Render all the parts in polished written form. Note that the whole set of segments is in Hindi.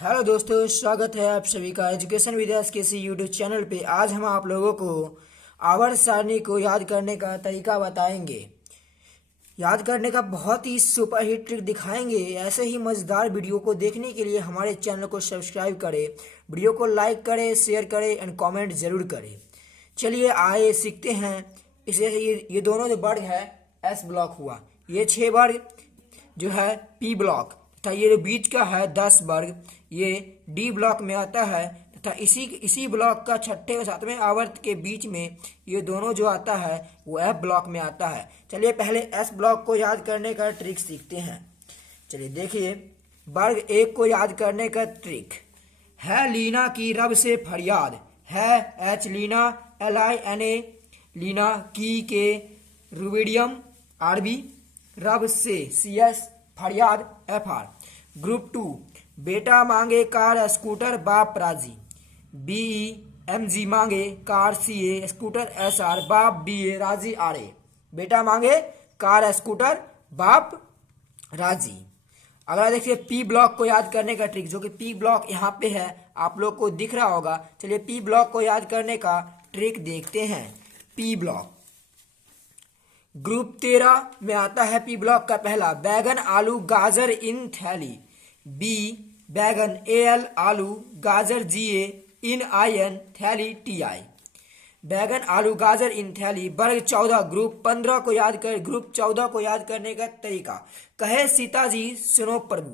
हेलो दोस्तों, स्वागत है आप सभी का एजुकेशन विद्यास के इसी यूट्यूब चैनल पे। आज हम आप लोगों को आवर्त सारणी को याद करने का तरीका बताएंगे। याद करने का बहुत ही सुपर हिट ट्रिक दिखाएंगे। ऐसे ही मज़ेदार वीडियो को देखने के लिए हमारे चैनल को सब्सक्राइब करें, वीडियो को लाइक करें, शेयर करें एंड कमेंट जरूर करें। चलिए आए सीखते हैं। इसे ये दोनों जो वर्ग है एस ब्लॉक हुआ, ये 6 वर्ग जो है पी ब्लॉक तथा ये जो बीच का है 10 वर्ग ये डी ब्लॉक में आता है तथा इसी ब्लॉक का छठे और सातवें आवर्त के बीच में ये दोनों जो आता है वो एफ ब्लॉक में आता है। चलिए पहले एस ब्लॉक को याद करने का ट्रिक सीखते हैं। चलिए देखिए, वर्ग एक को याद करने का ट्रिक है लीना की रब से फरियाद। है एच लीना, LINA लीना, की के रुबिडियम RB, रब से CS, फरियाद FR। ग्रुप 2 बेटा मांगे कार स्कूटर बाप राजी। BEMG मांगे कार CA स्कूटर SR बाप BA राजी RA। बेटा मांगे कार स्कूटर बाप राजी। अगला देखिए पी ब्लॉक को याद करने का ट्रिक, जो कि पी ब्लॉक यहाँ पे है, आप लोग को दिख रहा होगा। चलिए पी ब्लॉक को याद करने का ट्रिक देखते हैं। पी ब्लॉक ग्रुप 13 में आता है पी ब्लॉक का पहला बैगन आलू गाजर इन थैली। बी बैगन AL आलू गाजर GA इन IN थैली TI। बैगन आलू गाजर इन थैली। वर्ग 14 ग्रुप 15 को याद कर ग्रुप 14 को याद करने का तरीका कहे सीता जी सुनो प्रभु।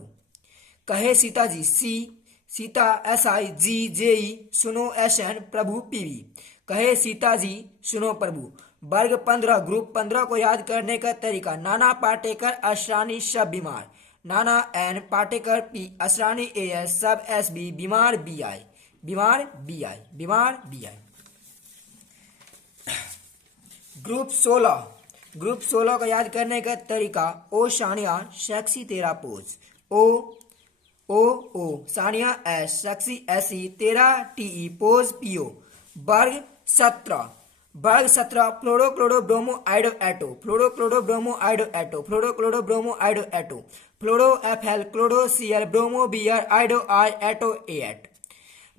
कहे सीता जी सीता SI GJE सुनो SN प्रभु PV। कहे सीता जी सुनो प्रभु। वर्ग 15 ग्रुप 15 को याद करने का तरीका नाना पाटेकर असरानी सब बीमार। नाना N Patekar P Asrani AS सब SB बीमार BI। बीमार BI बीमार BI। ग्रुप 16 को याद करने का तरीका ओ सानिया सेक्सी तेरा पोज। ओ सानिया S सेक्सी SE तेरा TE पोज PO। वर्ग 17 fluoro chloro bromo आइडो auto. Fluoro chloro bromo आइडो auto. Fluoro chloro bromo आइडो auto. Fluoro FL chloro CL bromo BR आइडो I auto AT।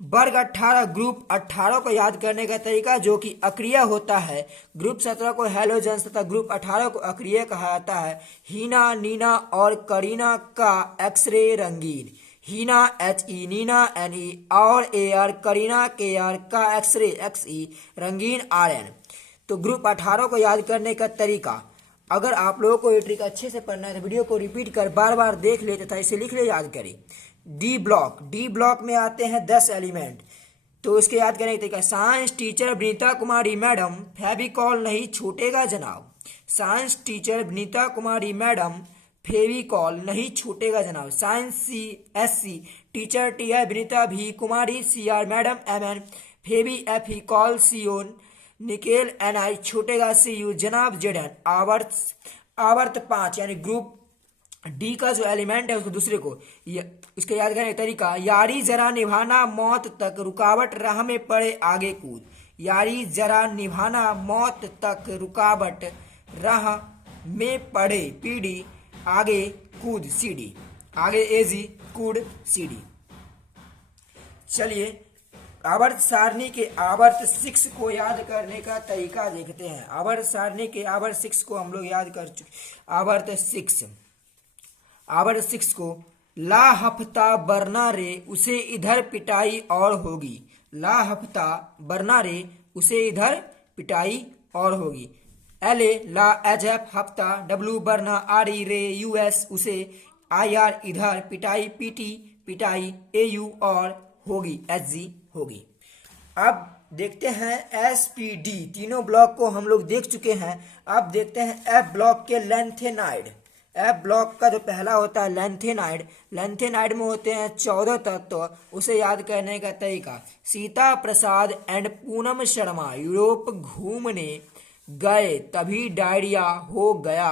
वर्ग 18 ग्रुप 18 को याद करने का तरीका, जो कि अक्रिय होता है। ग्रुप 17 को हेलोजेंस तथा ग्रुप 18 को अक्रिय कहा जाता है। हीना नीना और करीना का एक्सरे रंगीन। हीना HE नीना NE और AR करीना KR का एक्सरे XE रंगीन RN। तो ग्रुप 18 को याद करने का तरीका, अगर आप लोगों को ये ट्रिक अच्छे से पढ़ना है तो वीडियो को रिपीट कर बार बार देख ले तथा इसे लिख ले, याद करें। डी ब्लॉक में आते हैं 10 एलिमेंट, तो इसके याद करने का तरीका साइंस टीचर विनीता कुमारी मैडम फेविकॉल नहीं छूटेगा जनाब। साइंस टीचर विनीता कुमारी मैडम फेविकॉल नहीं छूटेगा जनाब। Science SC teacher TI Vinita भी कुमारी CR madam MN Fevicol CO nickel NI छूटेगा CU जनाब ZN। आवर्त 5 यानी ग्रुप डी का जो एलिमेंट है उसको दूसरे को इसके याद करने का तरीका यारी जरा निभाना मौत तक रुकावट राह में पड़े आगे कूद। यारी जरा निभाना मौत तक रुकावट राह में पड़े PD आगे कूद CD। आगे AG कूद CD। चलिए आवर्त सारणी के आवर्त 6 को याद करने का तरीका देखते हैं। आवर्त सारणी के आवर्त 6 को हम लोग याद कर चुके। आवर्त 6 को ला हफ्ता बरना रे उसे इधर पिटाई और होगी। ला हफ्ता बरना रे उसे इधर पिटाई और होगी। LA ला HF हफ्ता W बरना RE रे US उसे IR इधर पिटाई PT पिटाई AU और होगी SG होगी। अब देखते हैं SPD। तीनों ब्लॉक को हम लोग देख चुके हैं। अब देखते हैं F ब्लॉक के लेंथेनाइड। एफ ब्लॉक का जो पहला होता है लेंथेनाइड में होते हैं 14 तत्व। उसे याद करने का तरीका सीता प्रसाद एंड पूनम शर्मा यूरोप घूमने गए तभी डायरिया हो गया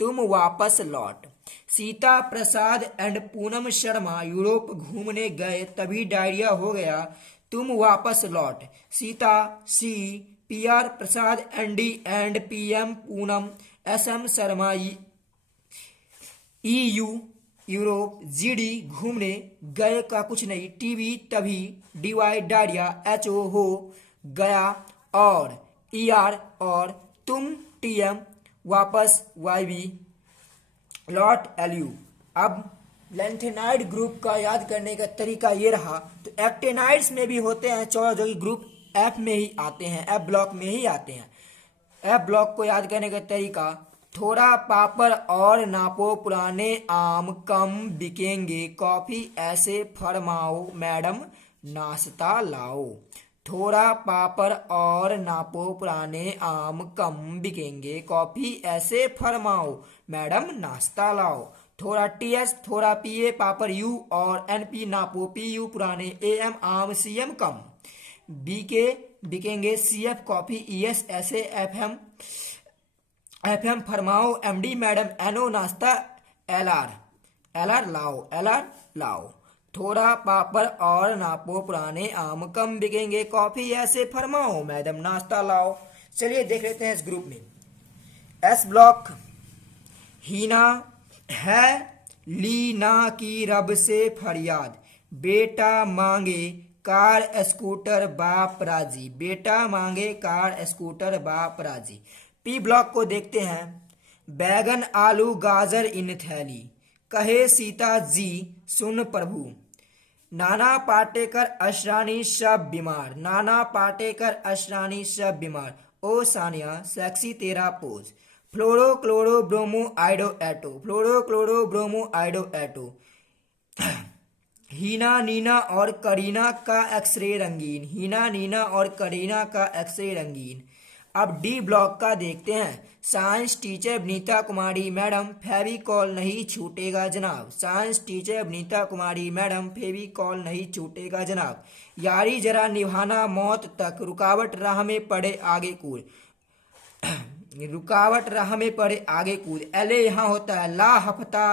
तुम वापस लौट। सीता प्रसाद एंड पूनम शर्मा यूरोप घूमने गए तभी डायरिया हो गया तुम वापस लौट। Sita PR Prasad ND and PM Poonam SM Sharma EU Europe, GD घूमने, गए का कुछ नहीं, टीवी तभी, डीवाई डायरिया, एचओ हो गया, और ईआर और तुम, टीएम वापस, वाईबी लॉट, एलयू। अब लेंथेनाइड ग्रुप का याद करने का तरीका ये रहा। तो एक्टेनाइड्स में भी होते हैं 14 जो कि ग्रुप एफ में ही आते हैं, एफ ब्लॉक में ही आते हैं। एफ ब्लॉक को याद करने का तरीका, थोड़ा पापड़ और नापो, पुराने आम कम बिकेंगे, कॉफी ऐसे फरमाओ मैडम नाश्ता लाओ। थोड़ा पापड़ और नापो, पुराने आम कम बिकेंगे, कॉफी ऐसे फरमाओ मैडम नाश्ता लाओ। थोड़ा टीएस, थोड़ा पीए, पापड़ यू और एनपी नापो, पीयू पुराने, एएम आम, सीएम कम, बीके बिकेंगे, सीएफ कॉफी, ईएस ऐसे, एफएम एफएम फरमाओ एमडी मैडम, एनओ नाश्ता, एलआर एलआर लाओ, एलआर लाओ। थोड़ा पापड़ और नापो, पुराने आम कम बिकेंगे, कॉफी ऐसे फरमाओ मैडम नाश्ता लाओ। चलिए देख लेते हैं इस ग्रुप में। एस ब्लॉक, हीना है लीना की रब से फरियाद, बेटा मांगे कार स्कूटर बाप राजी, बेटा मांगे कार स्कूटर बाप राजी। पी ब्लॉक को देखते हैं। बैगन आलू गाजर इन थैली, कहे सीता जी सुन प्रभु, नाना पाटेकर अशरानी सब बीमार, नाना पाटेकर अशरानी सब बीमार, ओ सानिया सेक्सी तेरा पोज, फ्लोरो क्लोरो ब्रोमो आइडो एटो, फ्लोरो क्लोरो ब्रोमो आइडो एटो। हीना नीना और करीना का एक्सरे रंगीन, हीना नीना और करीना का एक्सरे रंगीन। अब डी ब्लॉक का देखते हैं। साइंस टीचर विनीता कुमारी मैडम, फेविकॉल नहीं छूटेगा जनाब, साइंस टीचर विनीता कुमारी मैडम, फेविकॉल नहीं छूटेगा जनाब। यारी जरा निभाना मौत तक, रुकावट राह में पड़े आगे कूद, रुकावट राह में पड़े आगे कूद। एले यहाँ होता है ला हफ्ता,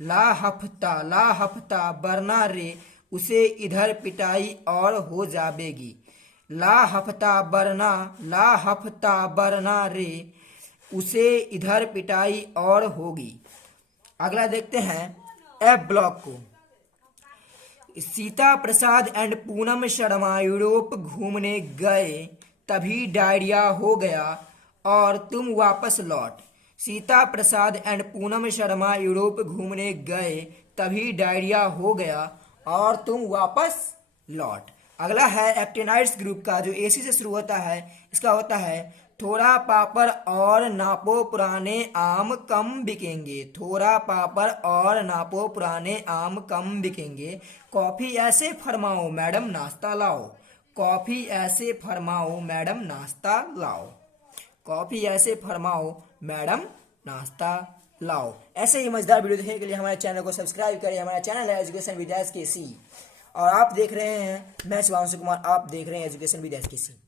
ला हफ्ता, ला हफ्ता, वरना रे उसे इधर पिटाई और हो जावेगी, ला हफ्ता वरना, ला हफ्ता वरना रे उसे इधर पिटाई और होगी। अगला देखते हैं एफ ब्लॉक को। सीता प्रसाद एंड पूनम शर्मा यूरोप घूमने गए, तभी डायरिया हो गया और तुम वापस लौट। सीता प्रसाद एंड पूनम शर्मा यूरोप घूमने गए, तभी डायरिया हो गया और तुम वापस लौट। अगला है एक्टिनाइड्स ग्रुप का जो एसी से शुरू होता है। इसका होता है थोड़ा पापड़ और नापो, पुराने आम कम बिकेंगे, थोड़ा पापड़ और नापो, पुराने आम कम बिकेंगे, कॉफी ऐसे फरमाओ मैडम नाश्ता लाओ, कॉफी ऐसे फरमाओ मैडम नाश्ता लाओ, कॉफी ऐसे फरमाओ मैडम नाश्ता लाओ। ऐसे ही मजेदार वीडियो देखने के लिए हमारे चैनल को सब्सक्राइब करें। हमारा चैनल है एजुकेशन विद एसकेसी और आप देख रहे हैं, मैं शिवांशु कुमार, आप देख रहे हैं एजुकेशन विद एसकेसी।